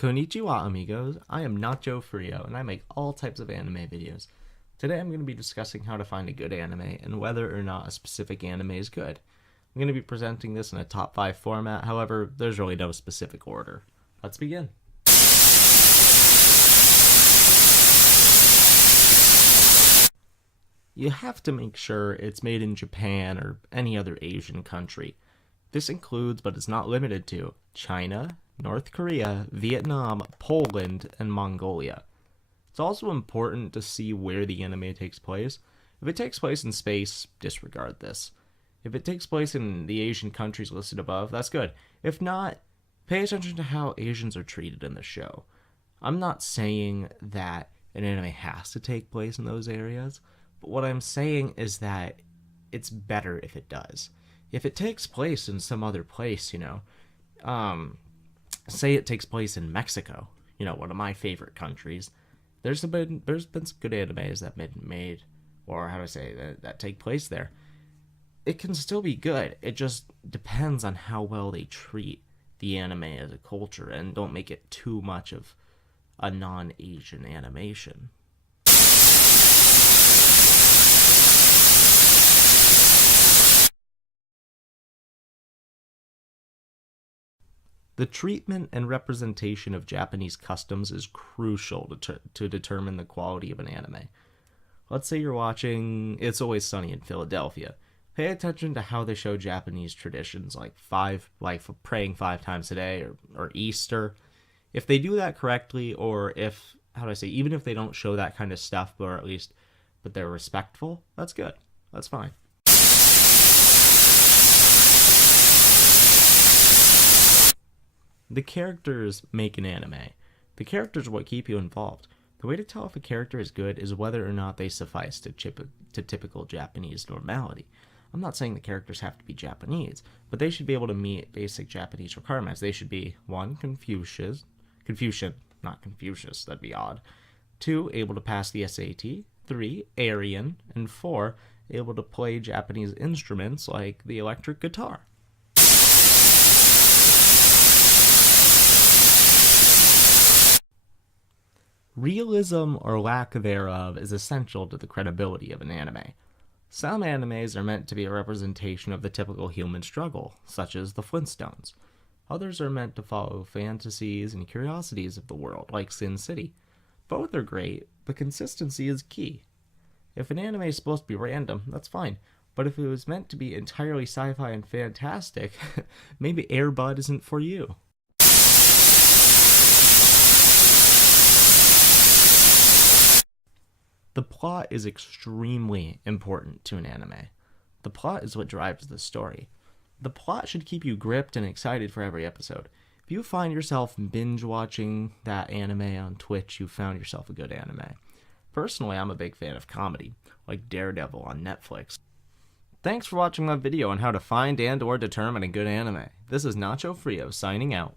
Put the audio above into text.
Konnichiwa amigos, I am Nacho Frio and I make all types of anime videos. Today I'm going to be discussing how to find a good anime and whether or not a specific anime is good. I'm going to be presenting this in a top 5 format, however, there's really no specific order. Let's begin. You have to make sure it's made in Japan or any other Asian country. This includes, but is not limited to, China, North Korea, Vietnam, Poland, and Mongolia. It's also important to see where the anime takes place. If it takes place in space, disregard this. If it takes place in the Asian countries listed above, that's good. If not, pay attention to how Asians are treated in the show. I'm not saying that an anime has to take place in those areas, but what I'm saying is that it's better if it does. If it takes place in some other place, say it takes place in Mexico, one of my favorite countries, there's been some good animes that been made, or how to say that take place there. It can still be good. It just depends on how well they treat the anime as a culture and don't make it too much of a non-Asian animation. The treatment and representation of Japanese customs is crucial to determine the quality of an anime. Let's say you're watching It's Always Sunny in Philadelphia. Pay attention to how they show Japanese traditions like praying 5 times a day or Easter. If they do that correctly, or even if they don't show that kind of stuff, but they're respectful, that's good. That's fine. The characters make an anime. The characters are what keep you involved. The way to tell if a character is good is whether or not they suffice to typical Japanese normality. I'm not saying the characters have to be Japanese, but they should be able to meet basic Japanese requirements. They should be 1. Confucian, not Confucius, that'd be odd. 2. Able to pass the SAT. 3. Aryan. And 4. Able to play Japanese instruments like the electric guitar. Realism or lack thereof is essential to the credibility of an anime. Some animes are meant to be a representation of the typical human struggle, such as the Flintstones. Others are meant to follow fantasies and curiosities of the world, like Sin City. Both are great, but consistency is key. If an anime is supposed to be random, that's fine, but if it was meant to be entirely sci-fi and fantastic, maybe Air Bud isn't for you. The plot is extremely important to an anime. The plot is what drives the story. The plot should keep you gripped and excited for every episode. If you find yourself binge watching that anime on Twitch, you found yourself a good anime. Personally, I'm a big fan of comedy, like Daredevil on Netflix. Thanks for watching my video on how to find and or determine a good anime. This is Nacho Frio signing out.